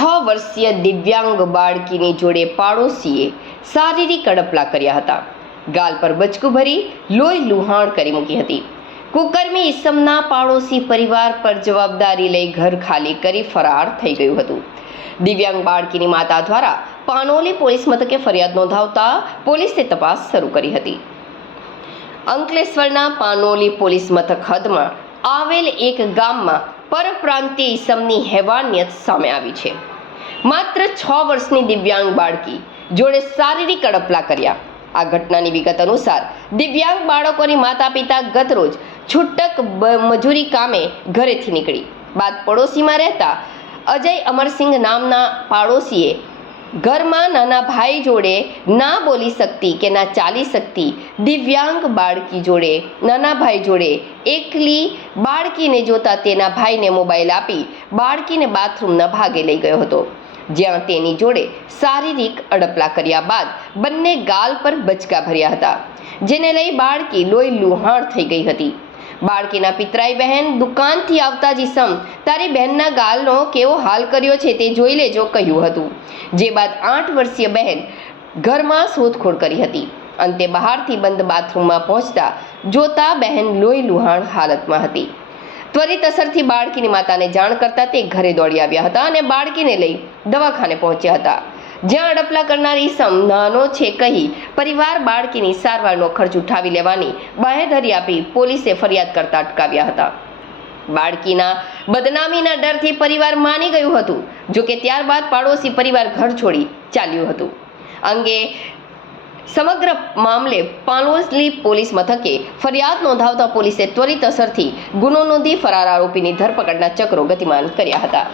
વર્ષીય દિવ્યાંગ બાળકીની જોડે પાડોશીએ શારીરિક અડપલા કર્યા હતા. ગાલ પર બચકું ભરી લોહી લુહાણ કરી મૂકી હતી. કુકર્મી ઈસમના પાડોશી પરિવાર પર જવાબદારી લઈ ઘર ખાલી કરી ફરાર થઈ ગયું હતું. દિવ્યાંગ બાળકીની માતા દ્વારા પાનોલી પોલીસ મથકે ફરિયાદ નોંધાવતા પોલીસે તપાસ શરૂ કરી હતી. અંકલેશ્વરના પાનોલી પોલીસ મથક હદમાં આવેલ એક ગામમાં પરપ્રાંતીય ઈસમની હેવાનિયત સામે આવી છે. માત્ર 6 વર્ષની દિવ્યાંગ બાળકી જોડે શારીરિક અડપલા કર્યા. આ ઘટનાની વિગત અનુસાર દિવ્યાંગ બાળકોની માતા પિતા ગત રોજ છૂટક મજૂરી કામે ઘરેથી નીકળી બાદ પડોશીમાં રહેતા અજય અમરસિંહ નામના પાડોશીએ ઘરમાં નાના ભાઈ જોડે ના બોલી શકતી કે ના ચાલી શકતી દિવ્યાંગ બાળકી જોડે નાના ભાઈ જોડે એકલી બાળકીને જોતા તેના ભાઈને મોબાઈલ આપી બાળકીને બાથરૂમના ભાગે લઈ ગયો હતો, જ્યાં તેની જોડે શારીરિક અડપલા કર્યા બાદ બંને ગાલ પર બચકા ભર્યા હતા, જેને લઈ બાળકી લોહી લુહાણ થઈ ગઈ હતી. બાળકીના પિતરાઈ બહેન દુકાનથી આવતા જ ઈસમ તારી બહેનના ગાલનો કેવો હાલ કર્યો છે તે જોઈ લેજો કહ્યું હતું. જે બાદ 8 વર્ષીય બહેન ઘરમાં શોધખોળ કરી હતી. અંતે બહારથી બંધ બાથરૂમમાં પહોંચતા જોતા બહેન લોહી લુહાણ હાલતમાં હતી. ત્વરિત અસરથી બાળકીની માતાને જાણ કરતા તે ઘરે દોડી આવ્યા હતા અને બાળકીને લઈ દવાખાને પહોંચ્યા હતા, જ્યાં અડપલા કરનાર ઈસમ નાનો છે કહી પરિવાર બાળકીની સારવારનો ખર્ચ ઉઠાવી લેવાની બાંહેધરી આપી પોલીસે ફરિયાદ કરતા અટકાવ્યા હતા. બાળકીના બદનામીના ડરથી પરિવાર માની ગયું હતું. જોકે ત્યારબાદ પાડોશી પરિવાર ઘર છોડી ચાલ્યું હતું. અંગે સમગ્ર મામલે પાનોલી પોલીસ મથકે ફરિયાદ નોંધાવતા પોલીસે ત્વરિત અસરથી ગુનો નોંધી ફરાર આરોપીની ધરપકડના ચક્રો ગતિમાન કર્યા હતા.